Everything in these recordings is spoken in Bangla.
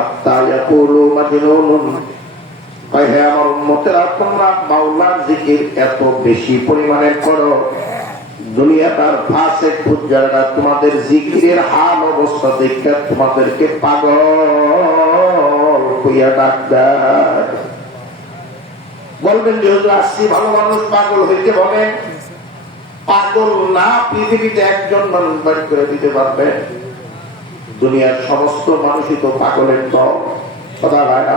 হাত্তা ইয়াকুলু মাজনুন। হে আমার উম্মতেরা, তোমরা মাওলার জিকির এত বেশি পরিমাণে করো, দুনিয়াটার ফাসিক ফুজ্জাররা তোমাদের জিকিরের হাল অবস্থা দেখে তোমাদেরকে পাগল কইয়া ডাকদার। বলবেন যে হুজুর আসছি ভালো মানুষ পাগল হইতে বলেন, পাগল না পৃথিবীতে একজন মানুষ বাড়ি করে দিতে পারবে? দুনিয়ার সমস্ত মানুষই তো পাগলের দল, কথা হয় না?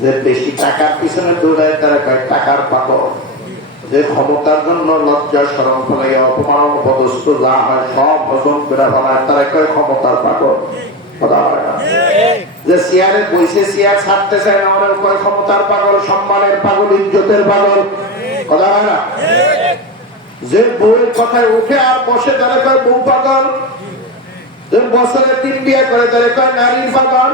যে বেশি টাকার পিছনে দৌড়ায় তারা কয় টাকার পাগল, যে ক্ষমতার জন্য লজ্জা শরম ফলাইয়া অপমান পদস্থ যা হয় সব হজম করে ফেলায় তারা কয় ক্ষমতার পাগল, কথা হয় না? যে চেয়ারে বসে চেয়ার ছাড়তে চায় না ওরা কয় ক্ষমতার পাগল, সম্মানের পাগল, ইজ্জতের পাগল, কথা হয় না? যে বউয়ের কথায় উঠে আর বসে তারা কয় বউ পাগল, যে বছরে 3 বিয়ে করে তারা কয় নারীর পাগল।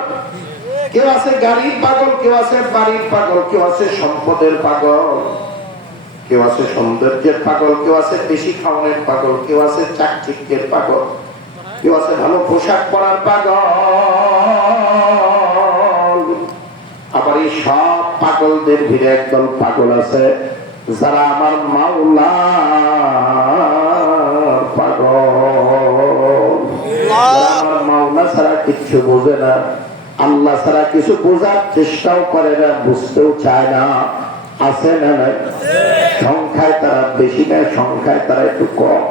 কেউ আছে গাড়ির পাগল, কেউ আছে বাড়ির পাগল, কেউ আছে সম্পদের পাগল, কেউ আছে সৌন্দর্যের পাগল, কেউ আছে বেশি খাওয়ানোর পাগল, কেউ আছে চাকচিক্যের পাগল, কেউ আছে ভালো পোশাক পরার পাগল। আবার এই সব পাগলদের ভিড়ে একদল পাগল আছে যারা আমার মাওলার পাগল, আমার মাওলা ছাড়া কিচ্ছু বোঝে না, আল্লাহ ছাড়া কিছু বোঝার চেষ্টাও করে না, বুঝতেও চায় না। আছে না নাই? সংখ্যায় তারা বেশি না, সংখ্যায় তারা একটু কম,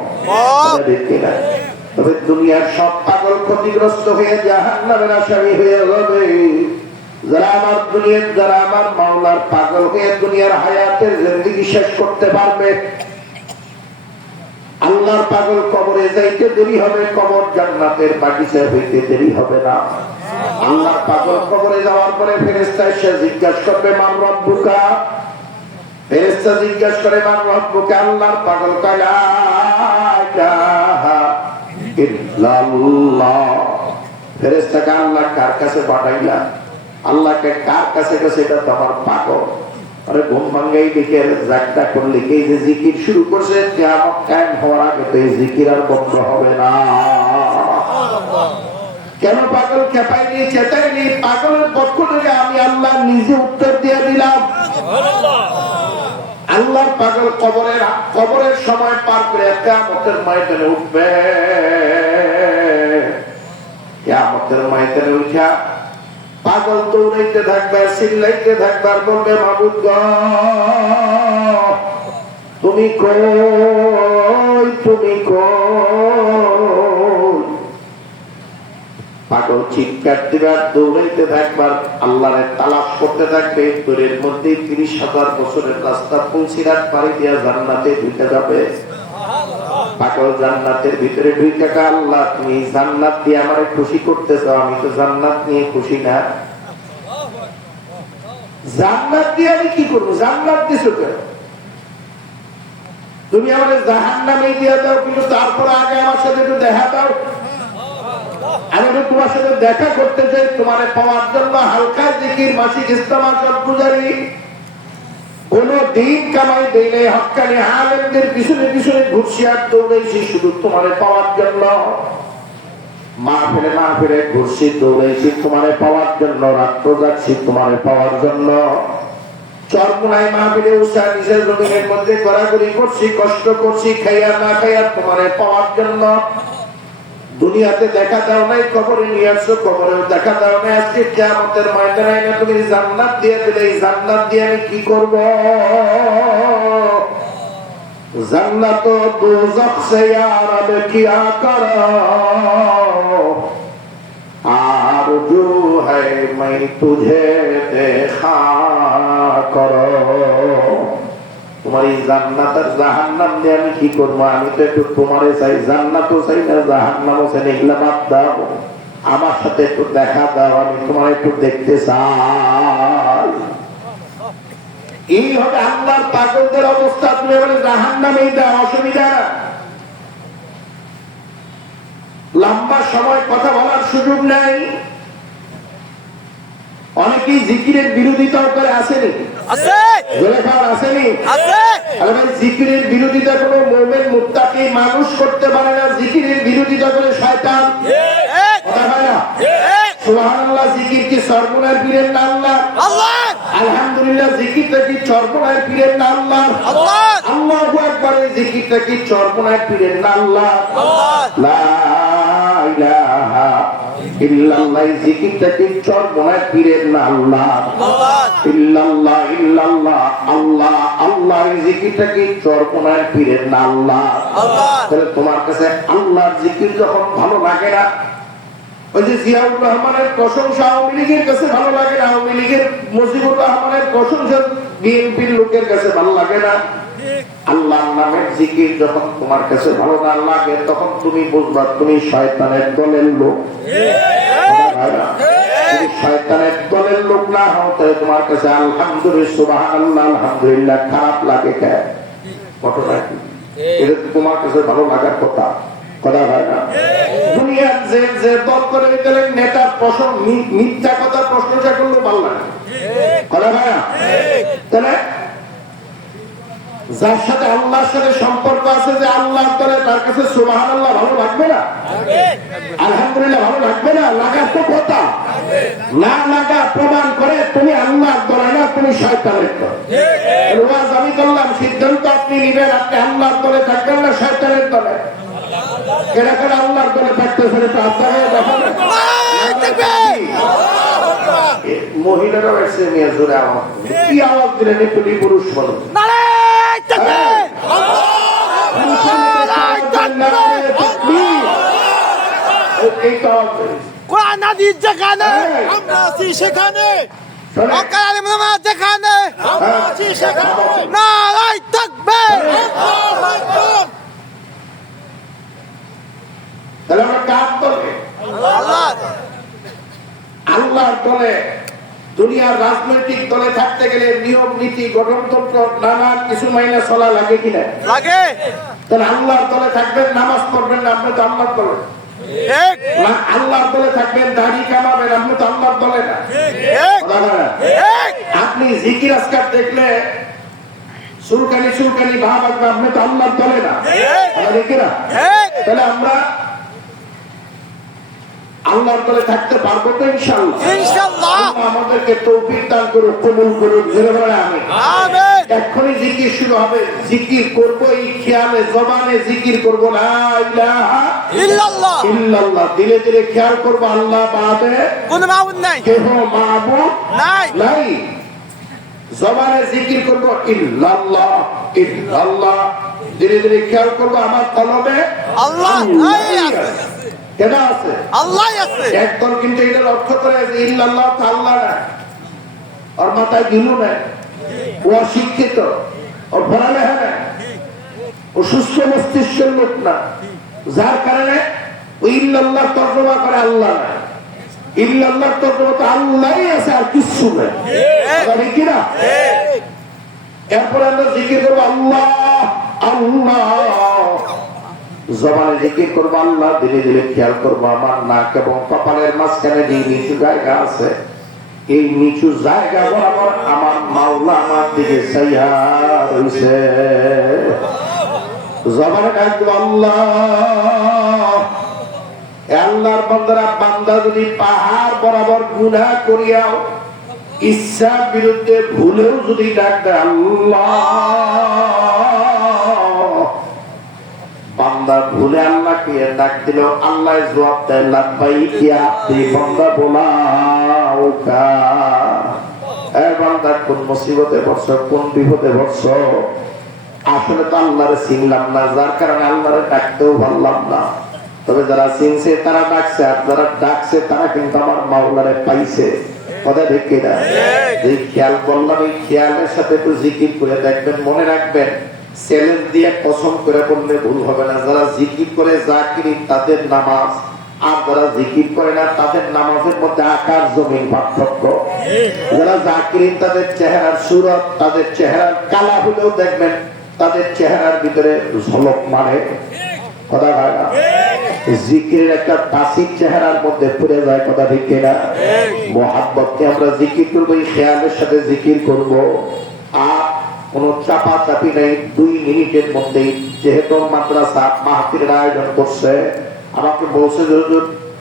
দেখি না? তবে দুনিয়ার সব পাগল ক্ষতিগ্রস্ত হয়ে জাহান্নামের আসামি হয়ে যাবে যারা আমার দুনিয়ার, যারা আমার মাওলার পাগল হয়ে দুনিয়ার হায়াতের জিন্দেগি শেষ করতে পারবে। আল্লাহর পাগল কবরে যাইতে দেরি হবে, কবর জান্নাতের বাগিচা হইতে দেরি হবে না। আল্লাহর পাগল কবরে যাওয়ার পরে ফেরেশতা এসে জিজ্ঞাসা করবে মান রব্বুকা, ফেরেশতা জিজ্ঞাসা করে মান রব্বুকা, আল্লাহর পাগল কয় লা ইলাহা ইল্লাল্লাহ। ফেরেশতাকে আল্লাহ কার কাছে পাঠাইলা, আল্লাহকে কার কাছে কাছে, এটা তো আমার পাগল। আরে ঘুম ভাঙ্গাই দেখে জাগটা করলে এই যে জিকির শুরু করছে কিয়ামত কায়েম হওয়ার আগে তো এই জিকির আর বন্ধ হবে না। কেন পাগল খেপাই নিয়ে চেতাইনি? পাগলের পক্ষ থেকে আমি আল্লাহ নিজে উত্তর দিয়ে দিলাম। আল্লাহর পাগল কবরের সময় পার করে কিয়ামতের ময়দানে উঠবে। কিয়ামতের ময়দানে উঠা পাগল দৌড়াইতে থাকবে, চিল্লাইতে থাকবে, আর বলবে মাবুদ গো তুমি কই, তুমি কই। পাগল চিৎকার দিবে আর দৌড়াইতে থাকবার, আল্লাহরে তালাশ করতে থাকবে। দূরের মধ্যে 30,000 বছরের রাস্তা পুলসিরাত পাড়ি দিয়া জান্নাতে ঢুকে যাবে। পাগল জান্নাতের ভিতরে ঢুকে গেল, আল্লাহ তুমি জান্নাত দিয়ে আমারে খুশি করতেছ, আমি তো জান্নাত নিয়ে খুশি না। জান্নাত দিয়ে আমি কি করবো? জান্নাত দিছো কেন? তুমি আমারে জাহান্নামে দিয়ে দাও, কিন্তু তারপর আগে আমার সাথে একটু দেখা দাও। আমি তোমার সাথে দেখা করতে চাই, তোমারে পাওয়ার জন্য হালকা জিকির, মাসিক ইস্তেমা, সব পূজারি কোন দিন কামাই দেই নাই, হক্কানি আলেমদের পিছনে পিছনে ঘুরছি আর দৌড়াইছি শুধু তোমারে পাওয়ার জন্য। মাহফিলে ঘুরছি, দৌড়াইছি তোমারে পাওয়ার জন্য, রাত্র যাচ্ছি তোমারে পাওয়ার জন্য। চরমুনাই মাহফিলে উষা নিজের জমিনের মধ্যে ঘোরাঘুরি করছি, কষ্ট করছি, খাইয়া না খাইয়া তোমারে পাওয়ার জন্য। দুনিয়াতে দেখা দাও নাই, কবরে নিয়ে আসছো, কবরেও দেখা দাও নাই। আজকে কিয়ামতের ময়দানে না তুমি জান্নাত দিয়ে দিলে, এই জান্নাত দিয়ে আমি কি করব? জান্নাত ও দোজখ সে ইয়ার আবে কিয়া করো, আরজু হ্যায় मैं तुझे देखा करो। তোমার এই জান্নাত আর জাহান্নাম দিয়ে আমি কি করবো? আমি তো একটু তোমারে চাই, জান্নাতও চাই না, জাহান্নামও চাই না। এগুলা বাদ দাও, আমার সাথে একটু দেখা দাও, আমি তোমার একটু দেখতে চাই। এই হবে আল্লাহর পাগলদের অবস্থা। তুমি বলে জাহান্নামেই দাও, অসুবিধা না। লম্বা সময় কথা বলার সুযোগ নাই। অনেকেই জিকিরের বিরোধিতা করে, আসেনি? জিকিরের বিরোধিতা কোন মুমিন মুত্তাকি মানুষ করতে পারে না। জিকিরের বিরোধিতা করে শয়তান। সুবহানাল্লাহ জিকির কি সর্বনার পীরের না আল্লাহ? আলহামদুলিল্লাহ জিকিরটা কি সর্বনার পীরের না আল্লাহ? আল্লাহু আকবার জিকিরটা কি সর্বনার পীরের না আল্লাহ? লা ইলাহা ইল্লাল্লাহ জিকিরটা কি সর্বনার পীরের না আল্লাহ? ইল্লাল্লাহ ইল্লাল্লাহ আল্লাহ আল্লাহ জিকিরটা কি সর্বনার পীরের না আল্লাহ? তাহলে তোমার কাছে আল্লাহর জিকির যখন ভালো লাগে না, ওই যে জিয়াউর রহমানের প্রশংসা আওয়ামী লীগের কাছে ভালো লাগে না, আওয়ামী লীগের মুজিবুর রহমানের প্রশংসা বিএনপির লোকের কাছে ভালো লাগে না, আল্লাহর নামের জিকির যখন তোমার কাছে ভালো না লাগে তখন তুমি বুঝবা তুমি শয়তানের দলের লোক। যদি শয়তানের দলের লোক না হও তাহলে তোমার কাছে আলহামদুলিল্লাহ সুবহানাল্লাহ আলহামদুলিল্লাহ খারাপ লাগে কেন? ঘটনা কি? এটা তোমার কাছে ভালো লাগার কথা কথা হয় না। দুনিয়ার যে দল করে গেলেন নেতার প্রশ্ন মিথ্যা কথা প্রশ্নটা করলে ভালো লাগে কথা হয় না। তাহলে যার সাথে আল্লাহর সাথে সম্পর্ক আছে যে আল্লাহ তাআলা তার কাছে সুবহানাল্লাহ ভালো লাগবে না? আলহামদুলিল্লাহ ভালো লাগবে না? লাগার তো কথা না লাগা প্রমাণ করে তুমি আল্লাহর দলে না, তুমি শয়তানের দলে। ওয়াজ আমি করলাম, সিদ্ধান্ত আপনি নিবেন, আপনি আল্লাহর দলে থাকবেন না শয়তানের দলে? কেনা কেনা আল্লাহর দলে থাকতেছে তো আপনারা দেখাবেন। মহিলারাও এসে নিয়ে জোরে আওয়াজ কি আওয়াজ দিলেন একটু পুরুষ বলো কোরআন হাদিস যেখানে আমরা আছি সেখানে, যেখানে আমরা আছি সেখানে নারায়ে তাকবীর। তাহলে আমরা কার দলে? আল্লাহর দলে। দুনিয়ার রাজনৈতিক দলে থাকতে গেলে নিয়ম নীতি গঠনতন্ত্র নানা কিছু মাইনে চলা লাগে কিনা? লাগে। তাহলে আল্লাহর দলে থাকবেন, নামাজ পড়বেন না, আপনি তো আল্লাহর দলে। আল্লাহর দলে থাকবেন, দাড়ি কামাবেন, আপনি তো আল্লাহর দলে না। আপনি জিকির আজকার দেখলে সুলকানি সুলকানি ভাব আসবে, আপনি তো আল্লাহর দলে না। তাহলে আমরা আল্লাহর দলে থাকতে পারবো তো ইনশাআল্লাহ? ইনশাআল্লাহ আমাদেরকে তৌফিক দান করুক, কবুল করুক, জোরে বলে আমিন। আমিন। এখনই জিকির শুরু হবে, জিকির করব এই খেয়ালে জবানে জিকির করব লা ইলাহা ইল্লাল্লাহ ইল্লাল্লাহ, দিলে দিলে খেয়াল করব আল্লাহ বাদে কোনো মাবুদ নাই, কেহ মাবুদ নাই নাই। জবানে জিকির করব ইল্লাল্লাহ ইল্লাল্লাহ, দিলে দিলে খেয়াল করব আমার কলবে আল্লাহ আছে। কেন আছে? আল্লাহ আছে। একদল কিন্তু এটার অর্থ করে ইল্লাল্লাহ তো আল্লাহ না, ওর মাথায় গিলু নাই, ও অশিক্ষিত, ও পড়ালেখা নাই, ও সুস্থ মস্তিষ্কের লোক না, যার কারণে ও ইল্লাল্লাহ তর্জমা করে আল্লাহ না। ইল্লাল্লাহ তর্জমা তো আল্লাহই আছে আর কিচ্ছু নাই, ঠিক না? এরপরে আমরা জিকির করবো আল্লাহ আল্লাহ, জবানে জিকির করবো আল্লাহ, ধীরে ধীরে খেয়াল করবো আমার নাক এবং কপালের মাঝখানে যে নিচু জায়গা আছে, এই নিচু জায়গা বরাবর আমার মাওলা আমার দিকে চাইয়া রইছে। জবানে ডাকবো আল্লাহ। আল্লাহর বান্দারা, বান্দা যদি পাহাড় বরাবর গুনাহ করিয়াও ইচ্ছা বিরুদ্ধে ভুলেও যদি ডাক দেয় আল্লাহ, বান্দা ভুলে আল্লাহকে ডাক দিল, আল্লাহ জবাব দেয় লাব্বাইক ইয়া আব্দি, বান্দা বলাও কা। এ বান্দা কোন মুসিবতে পড়ছো, কোন বিপদে পড়ছো? আসলে তো আল্লাহরে চিনলাম না, যার কারণে আল্লাহরে ডাকতেও পারলাম না। তবে যারা চিনছে তারা ডাকছে, আর যারা ডাকছে তারা কিন্তু আমার মাওলারে পাইছে। কথা ঠিক কিনা? এই খেয়াল করলাম, এই খেয়ালের সাথে একটু জিকির করে দেখবেন, মনে রাখবেন, চ্যালেঞ্জ দিয়ে কসম করে বললে ভুল হবে না। যারা জিকির করে জাকিরি তাদের নামাজ, আর যারা জিকির করে না তাদের নামাজের মধ্যে আকাশ জমিন পার্থক্য। যারা জাকিরি তাদের চেহারার সুরত, তাদের চেহারার কালা হলেও দেখবেন তাদের চেহারার ভিতরে ঝলক মারে। কথা হয় না? জিকিরের একটা তাসির চেহারার মধ্যে পড়ে যায়। কথা ঠিক কিনা? মোহাব্বতকে আমরা জিকির করবো, এই খেয়ালের সাথে জিকির করব, আর কোন চাপা চাপি নেই। 2 মিনিটের মধ্যেই, যেহেতু মাদ্রাসা মাহফিলের আয়োজন করছে, আমাকে বলছে যে হুজুর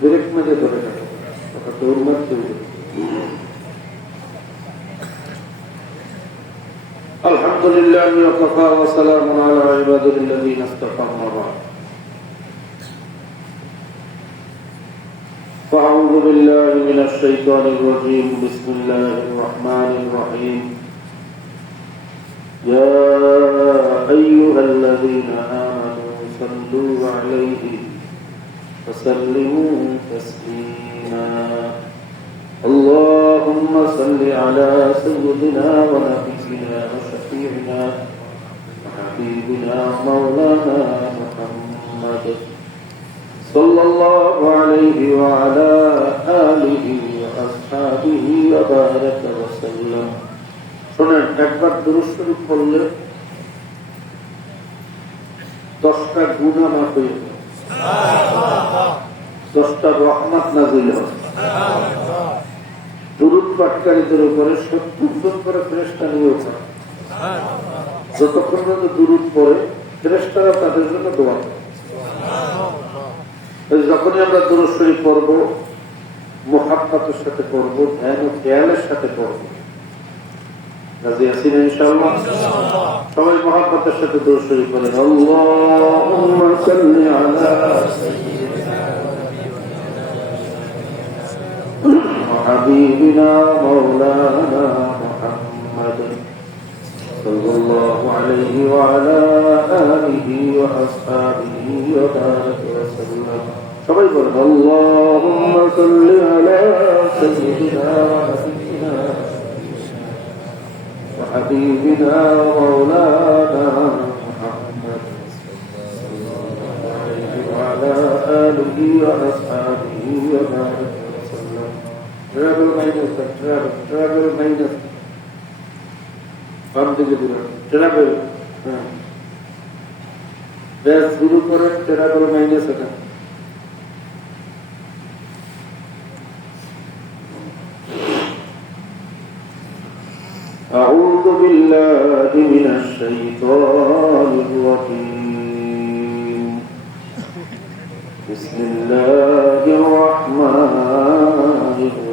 ব্রেক মেরে ধরে থাকে দৌড় মারতে الحمد لله وكفى وسلام على عباده الذين اصطفى أما بعد فأعوذ بالله من الشيطان الرجيم بسم الله الرحمن الرحيم يا أيها الذين آمنوا صلوا عليه وسلموا تسليما اللهم صل على سيدنا ونبينا وشفيعنا وحبيبنا مولانا محمد صلى الله عليه وعلى آله وأصحابه وبارك وسلم শুনেন একবার দুরূদ শরীফ পড়লে 10টা গুনাহ মাফ হয়ে যায়, 10টা রহমত নাযিল হয়। দুরূদ পাঠকারীদের উপরে 70 জন করে ফেরেশতা নিয়োগ হয়। যতক্ষণ পর্যন্ত দুরূদ পড়ে ফেরেশতারা তাদের জন্য দোয়া করে। যখনই আমরা দুরূদ শরীফ পড়ব, মুহাব্বতের সাথে পড়ব, ধ্যান ও খেয়ালের সাথে পড়ব। রাজি আছি না ইনশাআল্লাহ? সবাই মুহাব্বতের সাথে দুরূদ শরীফ পড়েন। আল্লাহুম্মা সাল্লি আলা حبيبنا مولانا محمد صلى الله عليه وعلى آله وأصحابه وبارك وسلم সবাই বলেন اللهم صل على سيدنا ونبينا وحبيبنا مولانا محمد صلى الله عليه وعلى آله وأصحابه وبارك travel minus travel minus from the travel best guru kore travel minus eta أعوذ بالله من الشيطان الرجيم بسم الله الرحمن الرحيم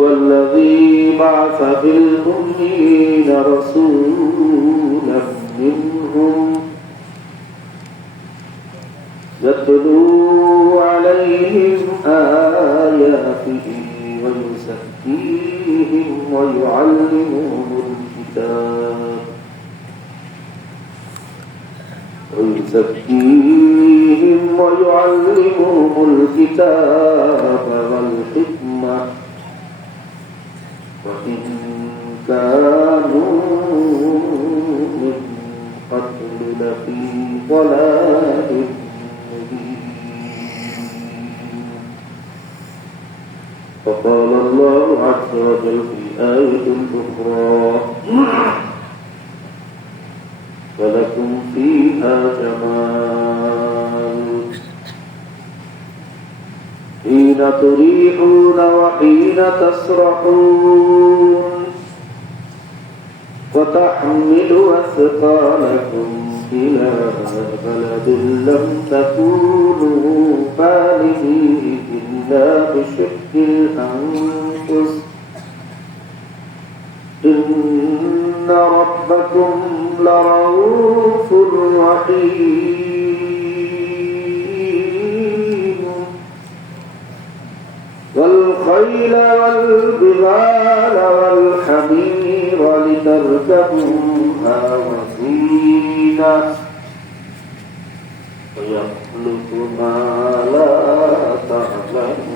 والذي بعث في الأميين رسولا منهم يتلو عليهم آياته ويزكيهم ويعلمهم الكتاب والحكمة وإن كانوا من قبل لفي ضلال مبين فقال الله عز وجل في آية أخرى ولكم فيها جمال حين تريحون وحين تسرحون وتحملوا أثقالكم إلى بلد لم تكونوا بالغيه إلا بشق الأنفس إن ربكم لرؤوف رحيم والخيل والبغال والحمير لتركبوها وزينة ويخلق ما لا تعلمون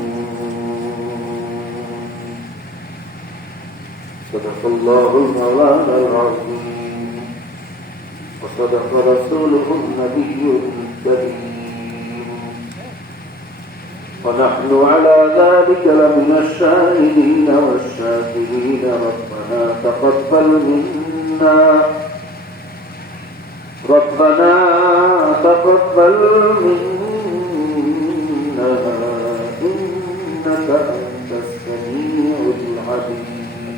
صدق الله المولانا العظيم وصدق رسوله النبي الكريم ونحن على ذلك لمن الشاهدين والشاكرين ربنا تقبل منا ربنا تقبل منا إنك